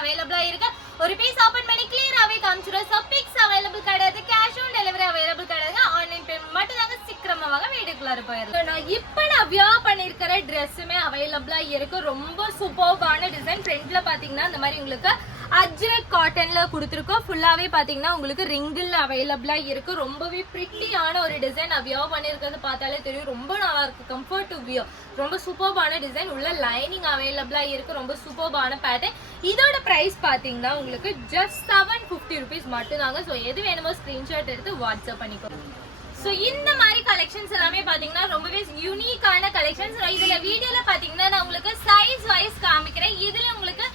அவைலபிளா இருக்கு. ஒரு பீஸ் ஓபன் பண்ணி கிளியராவே காமிச்சிரும். சோ பிக்ஸ் அவைலபிள் கிடையாது, கேஷ் ஆன் டெலிவரி அவைலபிள் கிடையாது. ஆன்லைன் பேமெண்ட் மட்டும் தாங்க. சீக்கிரமா வாங்க, வீடியோக்குள்ள போயிடலாம். இப்போ நான் வியர் பண்ணிருக்கிற ட்ரெஸ்ஸுமே அவைலபிளா இருக்கு. ரொம்ப சூப்பர்பான டிசைன். ஃப்ரண்ட்ல பாத்தீங்கன்னா இந்த மாதிரி உங்களுக்கு அஜ்ரக் காட்டன்ல கொடுத்துருக்கோம். ஃபுல்லாவே பாத்தீங்கன்னா உங்களுக்கு ரிங்கிள் அவைலபிளா இருக்கு. ரொம்பவே பிரிட்டியான ஒரு டிசைன். வியர் பண்ணிருக்கிறது பார்த்தாலே தெரியும், ரொம்ப நல்லா இருக்கு. கம்ஃபர்ட் டு வியர், ரொம்ப சூப்பர்பான டிசைன். உள்ள லைனிங் அவைலபிளா இருக்கு. ரொம்ப சூப்பர்பான பேட்டர்ன். இதோட பிரைஸ் பாத்தீங்கன்னா உங்களுக்கு ஜஸ்ட் 750 rupees மட்டும் தாங்க. ஸோ எது வேணுமோ ஸ்கிரீன்ஷாட் எடுத்து வாட்ஸ்அப் பண்ணிக்கோங்க. ஸோ இந்த மாதிரி கலெக்ஷன்ஸ் எல்லாமே பாத்தீங்கன்னா ரொம்பவே யூனிக்கான கலெக்ஷன்ஸ். இதுல வீடியோல பாத்தீங்கன்னா நான் உங்களுக்கு சைஸ் வைஸ் காமிக்கிறேன். இதுல உங்களுக்கு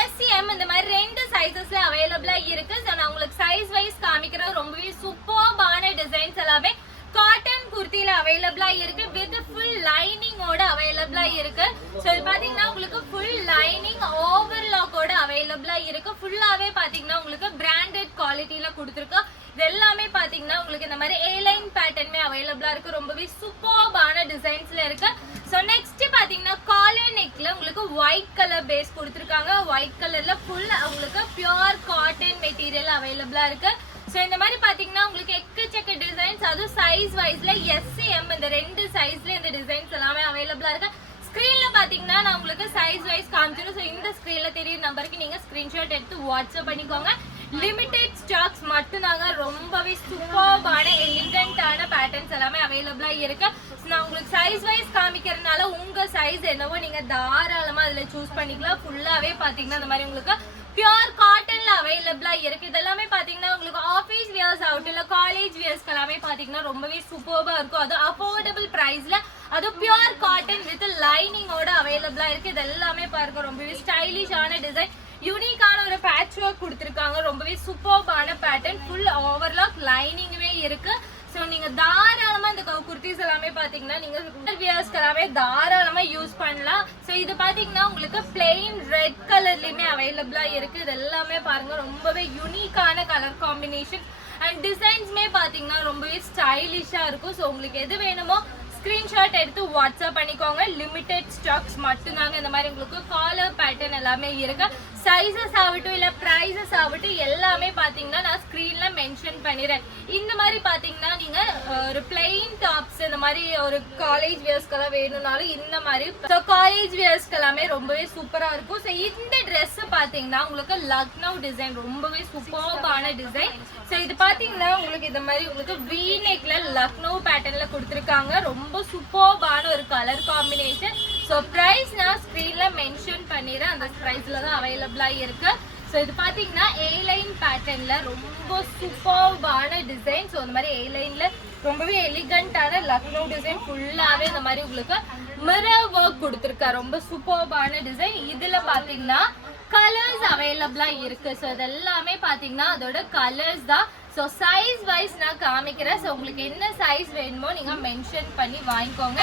SM இந்த மாதிரி 2 சைஸஸ்ல அவைலபிளா இருக்கு. ஸோ நான் உங்களுக்கு சைஸ் வைஸ் காமிக்கிறேன். ரொம்பவே சூப்பர்பான டிசைன்ஸ் எல்லாமே காட்டன் குர்த்தில அவைலபிளா இருக்கு. வித் ஃபுல் லைனிங்கோட அவைலபிளா இருக்கு. ஸோ இது பாத்தீங்கன்னா உங்களுக்கு ஃபுல் லைனிங் ஓவர்லாக்கோட அவைலபிளா இருக்கு. ஃபுல்லாவே பாத்தீங்கன்னா உங்களுக்கு பிராண்டட் குவாலிட்டியில கொடுத்துருக்கு. இது எல்லாமே பாத்தீங்கன்னா உங்களுக்கு இந்த மாதிரி A-line பேட்டர்னுமே அவைலபிளா இருக்கு. ரொம்பவே சூப்பர்பான டிசைன்ஸ்ல இருக்கு. ஸோ நெக்ஸ்ட் பாத்தீங்கன்னா காலர் நெக்ல உங்களுக்கு ஒயிட் கலர் பேஸ் கொடுத்துருக்காங்க. ஒயிட் கலர்ல ஃபுல் உங்களுக்கு பியூர் காட்டன் மெட்டீரியல் அவைலபிளா இருக்கு. ஸோ இந்த மாதிரி பாத்தீங்கன்னா உங்களுக்கு எக்கச்சக்க டிசைன்ஸ், அதுவும் சைஸ் வைஸ்ல SM இந்த 2 சைஸ்ல இந்த டிசைன்ஸ் எல்லாமே அவைலபிளா இருக்கு. ஸ்கிரீன்ல பாத்தீங்கன்னா நான் உங்களுக்கு சைஸ் வைஸ் காமிச்சிடும். ஸோ இந்த ஸ்கிரீன்ல தெரியுற நம்பருக்கு நீங்க ஸ்கிரீன்ஷாட் எடுத்து வாட்ஸ்அப் பண்ணிக்கோங்க. லிமிடெட் ஸ்டாக்ஸ் மட்டும் தாங்க. ரொம்பவே சூப்பர்பான எலிகண்டான பேட்டர்ன்ஸ் எல்லாமே அவைலபிளா இருக்கு. நான் உங்களுக்கு சைஸ் வைஸ் காமிக்கிறதுனால உங்க சைஸ் என்னவோ நீங்க தாராளமா அதுல சூஸ் பண்ணிக்கலாம். ஃபுல்லாவே பாத்தீங்கன்னா இந்த மாதிரி உங்களுக்கு பியூர் காட்டன்ல அவைலபிளா இருக்கு. இதெல்லாமே பாத்தீங்கன்னா உங்களுக்கு ஆபீஸ் வியர்ஸ் ஆகட்டும் இல்ல காலேஜ் வியர்ஸ்க்கு எல்லாமே பாத்தீங்கன்னா ரொம்பவே சூப்பர்பா இருக்கும். அது அஃபோர்டபுள் பிரைஸ்ல, அது பியூர் காட்டன் வித் லைனிங்கோட அவைலபிளா இருக்கு. இது எல்லாமே பாருங்க ரொம்பவே ஸ்டைலிஷான டிசைன். யூனிக்கான ஒரு பேட்ச் ஒர்க் கொடுத்துருக்காங்க. ரொம்பவே சூப்பர்பான பேட்டர்ன். ஃபுல் ஓவர்லாக் லைனிங்குமே இருக்கு. ஸோ நீங்க தாராளமா இந்த குர்த்திஸ் எல்லாமே பாத்தீங்கன்னா நீங்க வியர்ஸ்க்கு எல்லாமே தாராளமா யூஸ் பண்ணலாம். ஸோ இது பாத்தீங்கன்னா உங்களுக்கு பிளெயின் ரெட் கலர்லயுமே அவைலபிளா இருக்கு. இது எல்லாமே பாருங்க ரொம்பவே யூனிக்கான கலர் காம்பினேஷன் அண்ட் டிசைன்ஸ்மே பாத்தீங்கன்னா ரொம்பவே ஸ்டைலிஷா இருக்கும். ஸோ உங்களுக்கு எது வேணுமோ ஸ்கிரீன்ஷாட் எடுத்து வாட்ஸ்அப் பண்ணிக்கோங்க. லிமிடெட் ஸ்டாக்ஸ் மட்டும் தாங்க. இந்த மாதிரி உங்களுக்கு காலர் பேட்டர்ன் எல்லாமே இருக்கு. சைஸஸ் ஆகட்டும் இல்ல பிரைசஸ் ஆகட்டும் எல்லாமே பாத்தீங்கன்னா நான் ஸ்கிரீன்ல மென்ஷன் பண்ணிடுறேன். இந்த மாதிரி பாத்தீங்கன்னா நீங்க ஒரு பிளெயின் டாப்ஸ் இந்த மாதிரி ஒரு காலேஜ் வியர்ஸ்க்கெல்லாம் வேணும்னாலும் இந்த மாதிரி காலேஜ் வியர்ஸ்க்கு எல்லாமே ரொம்பவே சூப்பரா இருக்கும். ஸோ இந்த ட்ரெஸ் பாத்தீங்கன்னா உங்களுக்கு லக்னோ டிசைன், ரொம்பவே சூப்பர்பான டிசைன். ஸோ இது பாத்தீங்கன்னா உங்களுக்கு இந்த மாதிரி உங்களுக்கு V நெக்ல லக்னோ பேட்டர்ன்ல கொடுத்துருக்காங்க. ரொம்ப சூப்பர்பான ஒரு கலர் காம்பினேஷன். ஸோ பிரைஸ் நான் ஸ்கிரீன்ல மென்ஷன் பண்ணிடுறேன். அந்த பிரைஸ்ல தான் அவைலபிளா இருக்கு. ஸோ இது பாத்தீங்கன்னா A-line பேட்டர்ன்ல ரொம்ப சூப்பர்பான டிசைன். ஸோ இந்த மாதிரி A-lineல ரொம்பவே எலிகண்டான லக்னோ டிசைன். ஃபுல்லாவே இந்த மாதிரி உங்களுக்கு மிரர் ஒர்க் கொடுத்துருக்கா. ரொம்ப சூப்பர்பான டிசைன். இதுல பாத்தீங்கன்னா கலர்ஸ் அவைலபிளா இருக்கு. ஸோ இதெல்லாமே பாத்தீங்கன்னா அதோட கலர்ஸ் தான். ஸோ சைஸ் வைஸ் நான் காமிக்கிறேன். ஸோ உங்களுக்கு என்ன சைஸ் வேணுமோ நீங்க மென்ஷன் பண்ணி வாங்கிக்கோங்க.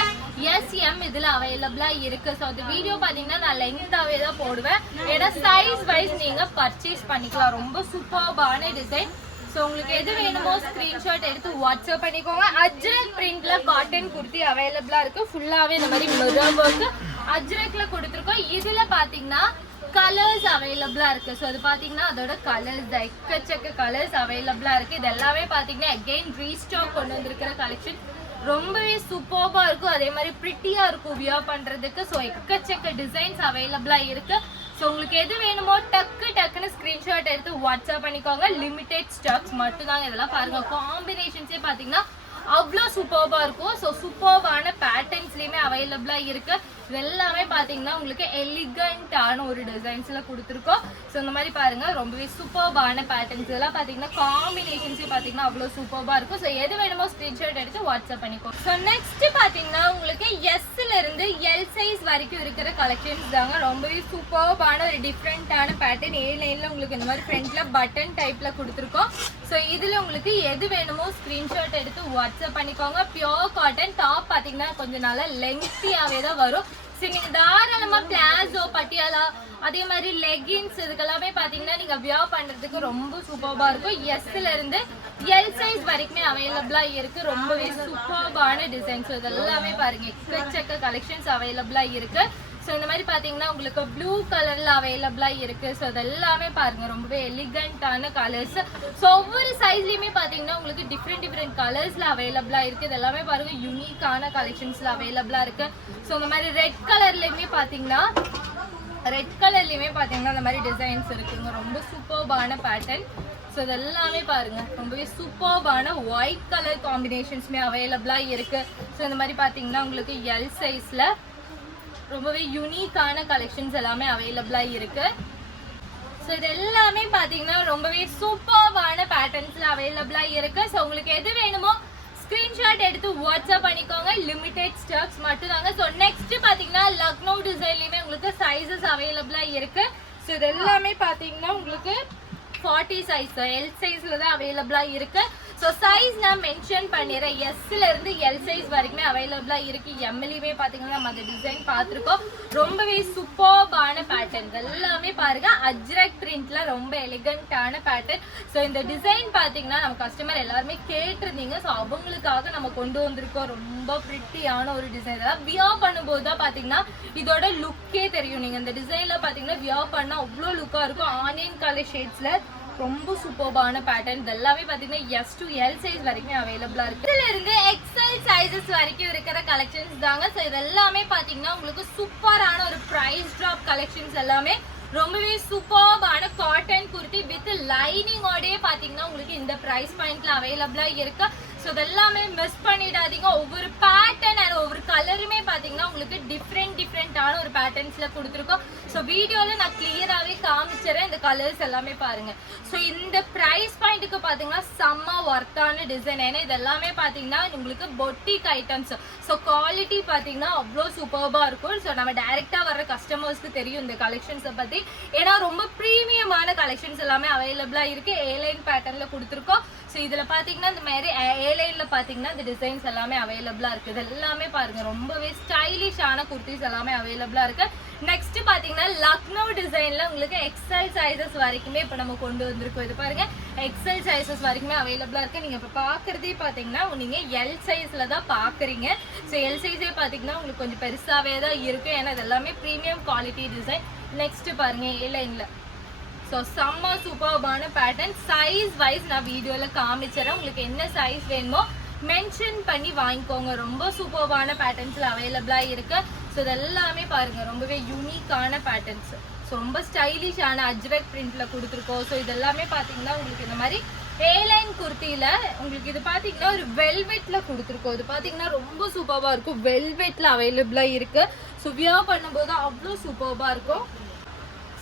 SM இதுல அவைலபிளா இருக்கு. ஸோ அந்த வீடியோ பாத்தீங்கன்னா நான் லெங்தாவே தான் போடுவேன். ஏன்னா சைஸ் வைஸ் நீங்க பர்ச்சேஸ் பண்ணிக்கலாம். ரொம்ப சூப்பர்பான டிசைன். ஸோ உங்களுக்கு எது வேணுமோ ஸ்கிரீன்ஷாட் எடுத்து வாட்ஸ்அப் பண்ணிக்கோங்க. அஜ்ரக் பிரிண்ட்ல காட்டன் குர்த்தி அவைலபிளா இருக்கு. ஃபுல்லாவே இந்த மாதிரி மிரர் ஒர்க் அஜ்ரக்ல கொடுத்துருக்கோம். இதுல பாத்தீங்கன்னா கலர்ஸ் அவைலபிளா இருக்கு. ஸோ அது பாத்தீங்கன்னா அதோட கலர்ஸ் எக்கச்சக்க கலர்ஸ் அவைலபிளா இருக்கு. இது எல்லாமே பாத்தீங்கன்னா அகைன் ரீஸ்டாக் கொண்டு வந்திருக்கிற கலெக்ஷன். ரொம்பவே சூப்பர்பா இருக்கும். அதே மாதிரி பிரிட்டியா இருக்கும் வியர் பண்றதுக்கு. ஸோ எக்கச்சக்க டிசைன்ஸ் அவைலபிளா இருக்கு. ஸோ உங்களுக்கு எது வேணுமோ டக்குன்னு ஸ்கிரீன்ஷாட் எடுத்து வாட்ஸ்அப் பண்ணிக்கோங்க. லிமிடெட் ஸ்டாக்ஸ் மட்டும் தாங்க. இதெல்லாம் பாருங்க காம்பினேஷன்ஸே பாத்தீங்கன்னா அவ்வளோ சூப்பர்பா இருக்கும். ஸோ சூப்பர்பான பேட்டர்ன்ஸ்லயுமே அவைலபிளா இருக்கு. இது எல்லாமே பாத்தீங்கன்னா உங்களுக்கு எலிகண்டான ஒரு டிசைன்ஸ்ல கொடுத்துருக்கோம். ஸோ இந்த மாதிரி பாருங்க ரொம்பவே சூப்பர்பான பேட்டர்ன்ஸ். இதெல்லாம் பாத்தீங்கன்னா காம்பினேஷன்ஸே பாத்தீங்கன்னா அவ்வளோ சூப்பர்பா இருக்கும். ஸோ எது வேணுமோ ஸ்கிரீன்ஷாட் எடுத்து வாட்ஸ்அப் பண்ணிக்கோ. ஸோ நெக்ஸ்ட் பாத்தீங்கன்னா உங்களுக்கு எஸ்ல இருந்து L சைஸ் வரைக்கும் இருக்கிற கலெக்ஷன்ஸ் தாங்க. ரொம்பவே சூப்பர்பான ஒரு டிஃப்ரெண்டான பேட்டர்ன். A-lineல உங்களுக்கு இந்த மாதிரி ஃப்ரண்ட்ல பட்டன் டைப்ல கொடுத்துருக்கோம். ஸோ இதுல உங்களுக்கு எது வேணுமோ ஸ்கிரீன்ஷாட் எடுத்து வாட்ஸ்அப் பண்ணிக்கோங்க. பியோர் காட்டன் டாப் பாத்தீங்கன்னா கொஞ்சம் நாளா லெங்க்தியாவே தான் வரும். சரி நீங்க தாராளமா பிளாசோ பட்டியாலா அதே மாதிரி லெகின்ஸ் இதுக்கெல்லாமே பாத்தீங்கன்னா நீங்க வியர் பண்றதுக்கு ரொம்ப சூப்பர்பா இருக்கும். எஸ்ல இருந்து L சைஸ் வரைக்குமே அவைலபிளா இருக்கு. ரொம்பவே சூப்பர்பான டிசைன்ஸ். இதெல்லாமே பாருங்க எக்கச்சக்க கலெக்ஷன்ஸ் அவைலபிளா இருக்கு. ஸோ இந்த மாதிரி பார்த்தீங்கன்னா உங்களுக்கு ப்ளூ கலரில் அவைலபிளாக இருக்குது. ஸோ அதெல்லாமே பாருங்கள் ரொம்பவே எலிகண்டான கலர்ஸ். ஸோ ஒவ்வொரு சைஸ்லேயுமே பார்த்தீங்கன்னா உங்களுக்கு டிஃப்ரெண்ட் கலர்ஸில் அவைலபிளாக இருக்குது. இது எல்லாமே பாருங்கள் யூனிக்கான கலெக்ஷன்ஸில் அவைலபிளாக இருக்குது. ஸோ இந்த மாதிரி ரெட் கலர்லேயுமே பார்த்தீங்கன்னா இந்த மாதிரி டிசைன்ஸ் இருக்குங்க. ரொம்ப சூப்பர்பான பேட்டர்ன். ஸோ இதெல்லாமே பாருங்க ரொம்பவே சூப்பர்பான ஒயிட் கலர் காம்பினேஷன்ஸுமே அவைலபிளாக இருக்கு. ஸோ இந்த மாதிரி பார்த்தீங்கன்னா உங்களுக்கு எல் சைஸ்ல ரொம்பவே யூனிக்கான கலெக்ஷன்ஸ் எல்லாமே அவைலபிளாக இருக்கு. ஸோ இது எல்லாமே பார்த்தீங்கன்னா ரொம்பவே சூப்பர்பான பேட்டர்ன்ஸ்ல அவைலபிளாக இருக்கு. ஸோ உங்களுக்கு எது வேணுமோ ஸ்கிரீன்ஷாட் எடுத்து வாட்ஸ்அப் பண்ணிக்கோங்க. லிமிடெட் ஸ்டாக்ஸ் மட்டும் தாங்க. ஸோ நெக்ஸ்ட் பார்த்தீங்கன்னா லக்னோ டிசைன்லையுமே உங்களுக்கு சைஸஸ் அவைலபிளாக இருக்கு. ஸோ இது எல்லாமே பார்த்தீங்கன்னா உங்களுக்கு 40 சைஸ் எல் சைஸ்ல தான் அவைலபிளா இருக்கு. ஸோ சைஸ் நான் மென்ஷன் பண்ணிடுறேன். எஸ்ல இருந்து எல் சைஸ் வரைக்குமே அவைலபிளா இருக்கு. எம்எல்ஏவே பாத்தீங்கன்னா நம்ம அந்த டிசைன் பார்த்துருக்கோம். ரொம்பவே சூப்பர்பான பேட்டர்ன் எல்லாமே பாருங்க. அஜ்ரக் பிரிண்ட்ல ரொம்ப எலிகண்டான பேட்டர்ன். ஸோ இந்த டிசைன் பாத்தீங்கன்னா நம்ம கஸ்டமர் எல்லாருமே கேட்டிருந்தீங்க. ஸோ அவங்களுக்காக நம்ம கொண்டு வந்திருக்கோம். ரொம்ப பிரிட்டியான ஒரு டிசைன். இதெல்லாம் வியர் பண்ணும்போது தான் பாத்தீங்கன்னா இதோட லுக்கே தெரியும். நீங்க இந்த டிசைன்ல பாத்தீங்கன்னா வியர் பண்ணா அவ்வளோ லுக்கா இருக்கும். ஆனியன் கலர் ஷேட்ஸ்ல ரொம்ப சூப்பர்பான பேட்டர்ன். இது எல்லாமே பாத்தீங்கன்னா எஸ் டு எல் சைஸ் வரைக்கும் அவைலபிளா இருக்கு. இதுல இருந்து எக்ஸ்எல் சைஸஸ் வரைக்கும் இருக்கிற கலெக்ஷன்ஸ் தாங்க. ஸோ இது எல்லாமே பாத்தீங்கன்னா உங்களுக்கு சூப்பரான ஒரு பிரைஸ் டிராப் கலெக்ஷன்ஸ். எல்லாமே ரொம்பவே சூப்பர்பான காட்டன் குர்த்தி வித் லைனிங்கோடயே பாத்தீங்கன்னா உங்களுக்கு இந்த பிரைஸ் பாயிண்ட்ல அவைலபிளா இருக்கு. ஸோ இதெல்லாமே மிஸ் பண்ணிடாதீங்க. ஒவ்வொரு பேட்டர்ன் அண்ட் ஒவ்வொரு கலருமே பாத்தீங்கன்னா உங்களுக்கு டிஃப்ரெண்டான ஒரு பேட்டர்ன்ஸ்ல கொடுத்துருக்கோம். ஸோ வீடியோல நான் கிளியராகவே காமிச்சிடறேன். இந்த கலர்ஸ் எல்லாமே பாருங்க. ஸோ இந்த பிரைஸ் பாயிண்ட்டுக்கு பாத்தீங்கன்னா செம்ம ஒர்த்தான டிசைன். ஏன்னா இது எல்லாமே பாத்தீங்கன்னா உங்களுக்கு பொட்டிக் ஐட்டம்ஸ். ஸோ குவாலிட்டி பாத்தீங்கன்னா அவ்வளோ சூப்பர்பா இருக்கும். ஸோ நம்ம டைரக்டா வர்ற கஸ்டமர்ஸ்க்கு தெரியும் இந்த கலெக்ஷன்ஸை பத்தி. ஏன்னா ரொம்ப ப்ரீமியமான கலெக்ஷன்ஸ் எல்லாமே அவைலபிளா இருக்கு. ஏலைன் பேட்டர்ன்ல கொடுத்துருக்கோம். ஸோ இதுல பாத்தீங்கன்னா இந்த மாதிரி ஏலைன்ல பாத்தீங்கன்னா இந்த டிசைன்ஸ் எல்லாமே அவைலபிளா இருக்கு. இது எல்லாமே பாருங்க ரொம்பவே ஸ்டைலிஷான குர்த்திஸ் எல்லாமே அவைலபிளா இருக்கு. நெக்ஸ்ட் பாத்தீங்கன்னா லக்னோ டிசைன்ல உங்களுக்கு எக்ஸ்எல் சைஸஸ் வரைக்குமே இப்ப நம்ம கொண்டு வந்திருக்கோம். இது பாருங்க எக்ஸ்எல் சைஸஸ் வரைக்குமே அவைலபிளா இருக்கு. நீங்க இப்ப பாக்குறதே பாத்தீங்கன்னா நீங்க எல் சைஸ்ல தான் பாக்குறீங்க. ஸோ எல் சைஸே பாத்தீங்கன்னா உங்களுக்கு கொஞ்சம் பெருசாவே தான் இருக்கு. ஏன்னா இது எல்லாமே ப்ரீமியம் குவாலிட்டி டிசைன். நெக்ஸ்ட் பாருங்க ஏலைன்ல. ஸோ செம்ம சூப்பர்பான பேட்டர்ன். சைஸ் வைஸ் நான் வீடியோல காமிச்சிடறேன். உங்களுக்கு என்ன சைஸ் வேணுமோ மென்ஷன் பண்ணி வாங்கிக்கோங்க. ரொம்ப சூப்பர்பான பேட்டர்ன்ஸ்ல அவைலபிளா இருக்கு. ஸோ இதெல்லாமே பாருங்க ரொம்பவே யூனிக்கான பேட்டர்ன்ஸ். ஸோ ரொம்ப ஸ்டைலிஷான அஜ்ரக் பிரிண்ட்ல கொடுத்துருக்கோம். ஸோ இதெல்லாமே பாத்தீங்கன்னா உங்களுக்கு இந்த மாதிரி ஏலைன் குர்த்தியில உங்களுக்கு இது பாத்தீங்கன்னா ஒரு வெல்வெட்ல கொடுத்துருக்கோம். இது பாத்தீங்கன்னா ரொம்ப சூப்பர்பா இருக்கும். வெல்வெட்ல அவைலபிளா இருக்கு. ஸோ வியர் பண்ணும்போது அவ்வளோ சூப்பர்பா இருக்கும்.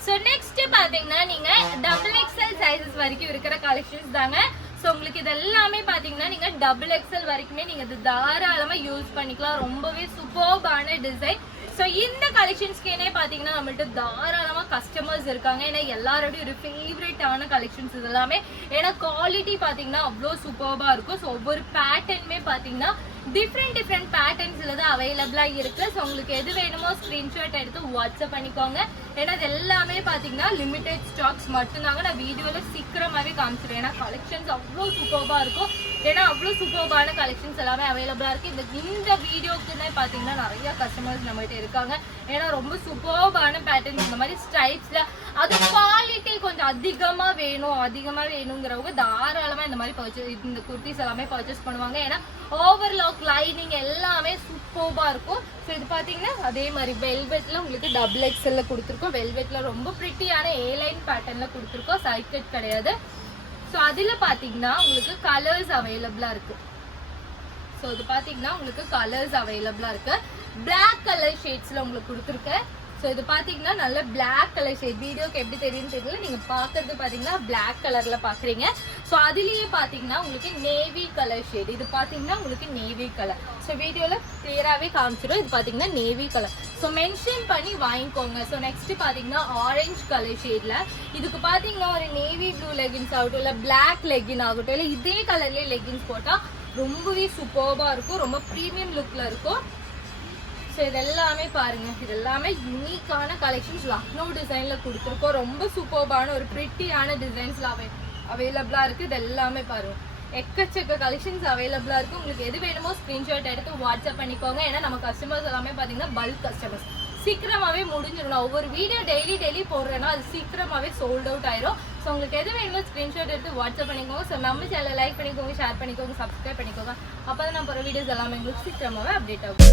ஸோ நெக்ஸ்ட் பாத்தீங்கன்னா நீங்க டபுள் எக்ஸ்எல் சைஸஸ் வரைக்கும் இருக்கிற கலெக்ஷன்ஸ் தாங்க. ஸோ உங்களுக்கு இது எல்லாமே பாத்தீங்கன்னா நீங்க டபுள் எக்ஸ்எல் வரைக்குமே நீங்க இது தாராளமா யூஸ் பண்ணிக்கலாம். ரொம்பவே சூப்பர்பான டிசைன். ஸோ இந்த கலெக்ஷன்ஸ்க்கே பாத்தீங்கன்னா நம்மள்ட்ட தாராளமா கஸ்டமர்ஸ் இருக்காங்க. ஏன்னா எல்லாரோடய ஒரு ஃபேவரட்டான கலெக்ஷன்ஸ் இது எல்லாமே. ஏன்னா குவாலிட்டி பாத்தீங்கன்னா அவ்வளோ சூப்பர்பா இருக்கும். ஸோ ஒவ்வொரு பேட்டர்னுமே பாத்தீங்கன்னா டிஃப்ரெண்ட் பேட்டர்ன்ஸ்ல தான் அவைலபிளா இருக்கு. ஸோ உங்களுக்கு எது வேணுமோ ஸ்கிரீன்ஷாட் எடுத்து வாட்ஸ்அப் பண்ணிக்கோங்க. ஏன்னா இது எல்லாமே பாத்தீங்கன்னா லிமிடெட் ஸ்டாக்ஸ் மட்டும்தாங்க. நான் வீடியோல சீக்கிரமாவே காமிச்சிடுறேன். ஏன்னா கலெக்ஷன்ஸ் அவ்வளோ சூப்பர்பா இருக்கும். ஏன்னா அவ்வளோ சூப்பர்பான கலெக்ஷன்ஸ் எல்லாமே அவைலபிளா இருக்கு. இந்த வீடியோக்குன்னே பாத்தீங்கன்னா நிறைய கஸ்டமர்ஸ் நம்மகிட்ட இருக்காங்க. ஏன்னா ரொம்ப சூப்பர்பான பேட்டர்ன் இந்த மாதிரி ஸ்டைப்ஸ்ல அது குவாலிட்டி கொஞ்சம் அதிகமா வேணுங்கிறவங்க தாராளமா இந்த மாதிரி இந்த குர்த்திஸ் எல்லாமே பர்ச்சேஸ் பண்ணுவாங்க. ஏன்னா ஓவர்லாக் லைனிங் எல்லாமே சூப்பர்பா இருக்கும். ஸோ இது பாத்தீங்கன்னா அதே மாதிரி வெல்வெட்ல உங்களுக்கு டபுள் எக்ஸ்எல்ல கொடுத்துருக்கோம். வெல்வெட்ல ரொம்ப பிரிட்டியான ஏலைன் பேட்டர்ன்ல கொடுத்துருக்கோம். சைட் கட் கிடையாது. ஸோ அதுல பாத்தீங்கன்னா உங்களுக்கு கலர்ஸ் அவைலபிளா இருக்கு. ஸோ இது பாத்தீங்கன்னா உங்களுக்கு கலர்ஸ் அவைலபிளா இருக்கு. பிளாக் கலர் ஷேட்ஸ்ல உங்களுக்கு கொடுத்துருக்கேன். ஸோ இது பாத்தீங்கன்னா நல்ல பிளாக் கலர் ஷேட். வீடியோக்கு எப்படி தெரியும்னு தெரியல. நீங்க பாக்குறது பாத்தீங்கன்னா பிளாக் கலர்ல பாக்குறீங்க. ஸோ அதுலயே பாத்தீங்கன்னா உங்களுக்கு நேவி கலர் ஷேட். இது பாத்தீங்கன்னா உங்களுக்கு நேவி கலர். ஸோ வீடியோல கிளியராகவே காமிச்சிடும். இது பாத்தீங்கன்னா நேவி கலர். ஸோ மென்ஷன் பண்ணி வாங்கிக்கோங்க. ஸோ நெக்ஸ்ட் பாத்தீங்கன்னா ஆரஞ்சு கலர் ஷேட்ல இதுக்கு பாத்தீங்கன்னா ஒரு நேவி ப்ளூ லெகின்ஸ் ஆகட்டும், இல்லை பிளாக் லெகின் ஆகட்டும், இல்லை இதே கலர்லேயே லெகின்ஸ் போட்டா ரொம்பவே சூப்பர்பா இருக்கும். ரொம்ப ப்ரீமியம் லுக்ல இருக்கும். ஸோ இதெல்லாமே பாருங்க. இது எல்லாமே யூனிக்கான கலெக்ஷன்ஸ் லக்னோ டிசைன்ல கொடுத்துருக்கோம். ரொம்ப சூப்பர்பான ஒரு பிரிட்டியான டிசைன்ஸ்ல அவைலபிளா இருக்கு. இது எல்லாமே பாருங்க எக்கச்சக்க கலெக்ஷன்ஸ் அவைலபிளா இருக்கு. உங்களுக்கு எது வேணுமோ ஸ்கிரீன்ஷாட் எடுத்து வாட்ஸ்அப் பண்ணிக்கோங்க. ஏன்னா நம்ம கஸ்டமர்ஸ் எல்லாமே பாத்தீங்கன்னா பல்க் கஸ்டமர்ஸ். சீக்கிரமாவே முடிஞ்சிடும். ஒவ்வொரு வீடியோ டெய்லி போடுறேன்னா அது சீக்கிரமாவே சோல்ட் அவுட் ஆயிரும். ஸோ உங்களுக்கு எது வேணுமோ ஸ்க்ரீன்ஷாட் எடுத்து வாட்ஸ்அப் பண்ணிக்கோங்க. ஸோ நம்ம சேனலை லைக் பண்ணிக்கோங்க, ஷேர் பண்ணிக்கோங்க, சப்ஸ்கிரைப் பண்ணிக்கோங்க. அப்போ தான் நான் போகிற வீடியோஸ் எல்லாமே உங்களுக்கு சீக்கிரமாகவே அப்டேட் ஆகும்.